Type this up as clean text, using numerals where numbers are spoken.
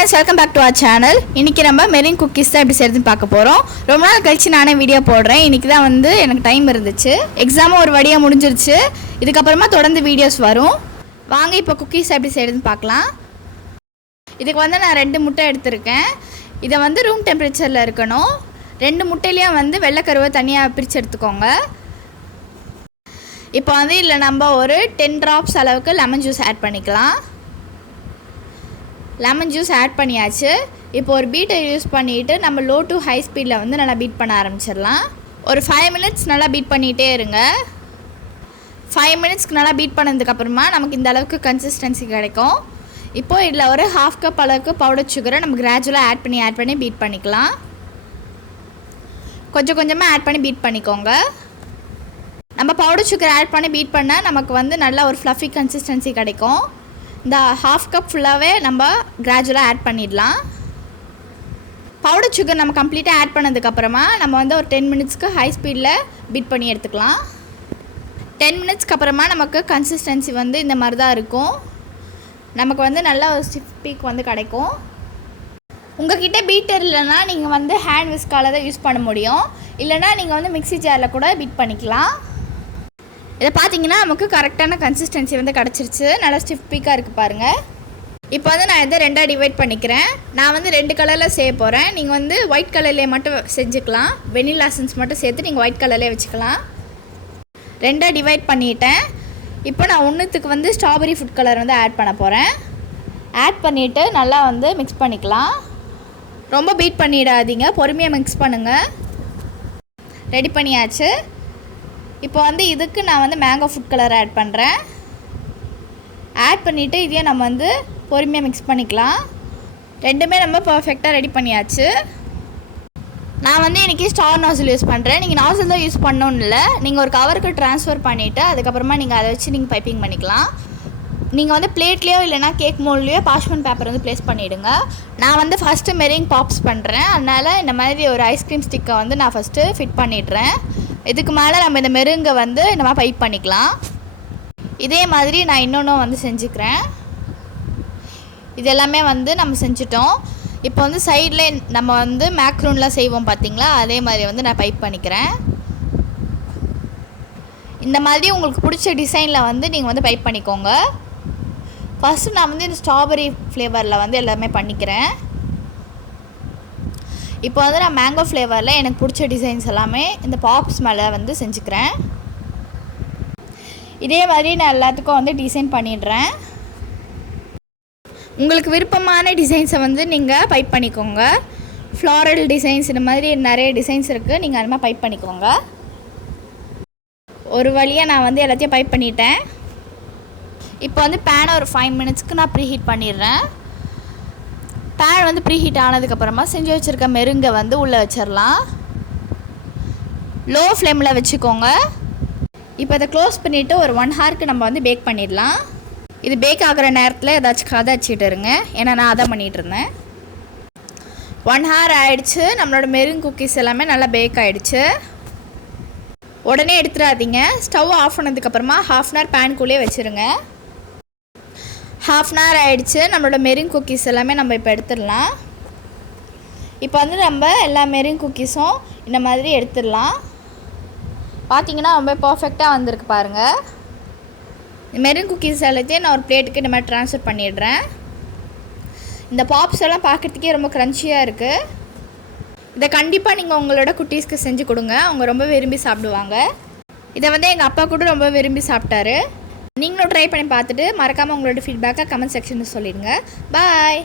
friends, welcome back to our channel. இன்னைக்கு நம்ம meringue cookies தான் எப்படி செய்யறதுன்னு பார்க்க போறோம். ரொம்ப நாள் கழிச்சு நானே வீடியோ போடுறேன். இன்னைக்கு தான் வந்து எனக்கு டைம் இருந்துச்சு. எக்ஸாம் ஒரு வழியா முடிஞ்சிருச்சு. இதுக்கு அப்புறமா தொடர்ந்து வீடியோஸ் வரும். வாங்க இப்போ குக்கீஸ் எப்படி செய்யறதுன்னு பார்க்கலாம். இதுக்கு வந்து நான் 2 முட்டை எடுத்துர்க்கேன். இத வந்து ரூம் டெம்பரேச்சர்ல இருக்கணும். 2 முட்டையிலயும் வந்து வெள்ளை கருவை தனியா பிரிச்சு எடுத்துக்கோங்க. இப்போ வந்து இல்ல நம்ம ஒரு 10 drops அளவுக்கு லெமன் ஜூஸ் ஆட் பண்ணிக்கலாம். லெமன் ஜூஸ் ஆட் பண்ணியாச்சு. இப்போ ஒரு பீட்டர் யூஸ் பண்ணிட்டு நம்ம லோ டு ஹை ஸ்பீட்ல வந்து நல்லா பீட் பண்ண ஆரம்பிச்சிடலாம். ஒரு 5 minutes நல்லா பீட் பண்ணிட்டே இருங்க. 5 minutesக்கு நல்லா பீட் பண்ணதுக்கு அப்புறமா நமக்கு இந்த அளவுக்கு கன்சிஸ்டன்சி கிடைக்கும். இப்போ இதுல ஒரு 1/2 cup அளவுக்கு பவுடர் சுகரை நம்ம கிராஜுவலா ஆட் பண்ணி பீட் பண்ணிக்கலாம். கொஞ்சமா ஆட் பண்ணி பீட் பண்ணிக்கோங்க. நம்ம பவுடர் சுகர் ஆட் பண்ணி பீட் பண்ணா நமக்கு வந்து நல்ல ஒரு ஃப்ளஃபி கன்சிஸ்டன்சி கிடைக்கும். இந்த 1/2 cup ஃபுல்லாவே நம்ம கிராஜுவலா ஆட் பண்ணிடலாம். பவுடர் சுகர் நம்ம கம்ப்ளீட்டா ஆட் பண்ணதுக்கு அப்புறமா நம்ம வந்து ஒரு 10 minutesக்கு ஹை ஸ்பீட்ல பீட் பண்ணி எடுத்துக்கலாம். 10 minutesக்கு அப்புறமா நமக்கு கன்சிஸ்டன்சி வந்து இந்த மாதிரி தான் இருக்கும். நமக்கு வந்து நல்ல ஒரு ஸ்டிஃப் பீக் வந்து கிடைக்கும். உங்ககிட்ட பீட்டர் இல்லைன்னா நீங்கள் வந்து ஹேண்ட் விஸ்கால தான் யூஸ் பண்ண முடியும். இல்லைனா நீங்கள் வந்து மிக்ஸி ஜாரில் கூட பீட் பண்ணிக்கலாம். இதை பார்த்தீங்கன்னா நமக்கு கரெக்டான கன்சிஸ்டன்சி வந்து கிடச்சிருச்சு. நல்லா ஸ்டிஃப் பீக்காக இருக்குது பாருங்கள். இப்போ வந்து நான் இதை 2ஆக டிவைட் பண்ணிக்கிறேன். நான் வந்து 2 கலரில் செய்ய போகிறேன். நீங்கள் வந்து ஒயிட் கலர்லேயே மட்டும் செஞ்சுக்கலாம். வெனிலா எசன்ஸ் மட்டும் சேர்த்து நீங்கள் ஒயிட் கலர்லேயே வச்சுக்கலாம். 2ஆக டிவைட் பண்ணிட்டேன். இப்போ நான் ஒன்றுத்துக்கு வந்து ஸ்ட்ராபெரி ஃபுட் கலர் வந்து ஆட் பண்ண போகிறேன். ஆட் பண்ணிவிட்டு நல்லா வந்து மிக்ஸ் பண்ணிக்கலாம். ரொம்ப பீட் பண்ணிடாதீங்க, பொறுமையாக மிக்ஸ் பண்ணுங்கள். ரெடி பண்ணியாச்சு. இப்போ வந்து இதுக்கு நான் வந்து மேங்கோ ஃபுட் கலர் ஆட் பண்ணுறேன். ஆட் பண்ணிவிட்டு இதையே நம்ம வந்து பொறுமையாக மிக்ஸ் பண்ணிக்கலாம். ரெண்டுமே நம்ம பர்ஃபெக்டாக ரெடி பண்ணியாச்சு. நான் வந்து இன்றைக்கி ஸ்டார் நாசில் யூஸ் பண்ணுறேன். நீங்கள் நாசில் தான் யூஸ் பண்ணணும்னு இல்லை, நீங்கள் ஒரு கவருக்கு ட்ரான்ஸ்ஃபர் பண்ணிவிட்டு அதுக்கப்புறமா நீங்கள் அதை வச்சு நீங்கள் பைப்பிங் பண்ணிக்கலாம். நீங்கள் வந்து பிளேட்லேயோ இல்லைனா கேக் மோல்ட்லேயோ பார்ச்மெண்ட் பேப்பர் வந்து ப்ளேஸ் பண்ணிவிடுங்க. நான் வந்து ஃபஸ்ட்டு மெரிங் பாப்ஸ் பண்ணுறேன். அதனால் இந்த மாதிரி ஒரு ஐஸ்கிரீம் ஸ்டிக்கை வந்து நான் ஃபஸ்ட்டு ஃபிட் பண்ணிடுறேன். இதுக்கு மேலே நம்ம இந்த மெருங்கை வந்து நம்ம பைப் பண்ணிக்கலாம். இதே மாதிரி நான் இன்னொன்றும் வந்து செஞ்சுக்கிறேன். இது எல்லாமே வந்து நம்ம செஞ்சுட்டோம். இப்போ வந்து சைடில் நம்ம வந்து மேக்ரூன்லாம் செய்வோம் பார்த்தீங்களா, அதே மாதிரி வந்து நான் பைப் பண்ணிக்கிறேன். இந்த மாதிரி உங்களுக்கு பிடிச்ச டிசைனில் வந்து நீங்கள் வந்து பைப் பண்ணிக்கோங்க. ஃபஸ்ட்டு நான் வந்து இந்த ஸ்ட்ராபெரி ஃப்ளேவரில் வந்து எல்லாமே பண்ணிக்கிறேன். இப்போ வந்து நான் மேங்கோ ஃப்ளேவரில் எனக்கு பிடிச்ச டிசைன்ஸ் எல்லாமே இந்த பாப்ஸ் மேலே வந்து செஞ்சுக்கிறேன். இதே மாதிரி நான் எல்லாத்துக்கும் வந்து டிசைன் பண்ணிடுறேன். உங்களுக்கு விருப்பமான டிசைன்ஸை வந்து நீங்கள் பைப் பண்ணிக்கோங்க. ஃப்ளாரல் டிசைன்ஸ் இந்த மாதிரி நிறைய டிசைன்ஸ் இருக்குது. நீங்கள் அது மாதிரி பைப் பண்ணிக்கோங்க. ஒரு வழியாக நான் வந்து எல்லாத்தையும் பைப் பண்ணிட்டேன். இப்போ வந்து பேனை ஒரு 5 minutesக்கு நான் ப்ரீஹீட் பண்ணிடுறேன். பேன் வந்து ப்ரீஹீட் ஆனதுக்கப்புறமா செஞ்சு வச்சுருக்க மெருங்கை வந்து உள்ளே வச்சிடலாம். லோ ஃப்ளேமில் வச்சுக்கோங்க. இப்போ அதை க்ளோஸ் பண்ணிவிட்டு ஒரு 1 hourக்கு நம்ம வந்து பேக் பண்ணிடலாம். இது பேக் ஆகிற நேரத்தில் ஏதாச்சும் கதை வச்சுட்டு இருங்க, ஏன்னா நான் அதான் பண்ணிகிட்ருந்தேன். 1 hour ஆகிடுச்சு. நம்மளோட மெருங் குக்கீஸ் எல்லாமே நல்லா பேக் ஆகிடுச்சு. உடனே எடுத்துடாதீங்க. ஸ்டவ் ஆஃப் பண்ணதுக்கப்புறமா 1/2 hour பேனுக்குள்ளேயே வச்சுருங்க. 1/2 hour ஆகிடுச்சு. நம்மளோட மெரிங் குக்கீஸ் எல்லாமே நம்ம இப்போ எடுத்துடலாம். இப்போ வந்து நம்ம எல்லா மெரிங் குக்கீஸும் இந்த மாதிரி எடுத்துடலாம். பார்த்தீங்கன்னா ரொம்ப பர்ஃபெக்டாக வந்திருக்கு பாருங்கள். மெரிங் குக்கீஸ் எல்லாத்தையும் நான் ஒரு பிளேட்டுக்கு இந்த மாதிரி ட்ரான்ஸ்ஃபர் பண்ணிடுறேன். இந்த பாப்ஸ் எல்லாம் பார்க்குறதுக்கே ரொம்ப க்ரன்ச்சியாக இருக்குது. இதை கண்டிப்பாக நீங்கள் உங்களோட குட்டீஸ்க்கு செஞ்சு கொடுங்க. அவங்க ரொம்ப விரும்பி சாப்பிடுவாங்க. இதை வந்து எங்கள் அப்பா கூட ரொம்ப விரும்பி சாப்பிட்டாரு. நீங்களும் ட்ரை பண்ணி பார்த்துட்டு மறக்காமல் உங்களோட ஃபீட்பேக்கை கமெண்ட் செக்ஷனில் சொல்லிடுங்க. பாய்.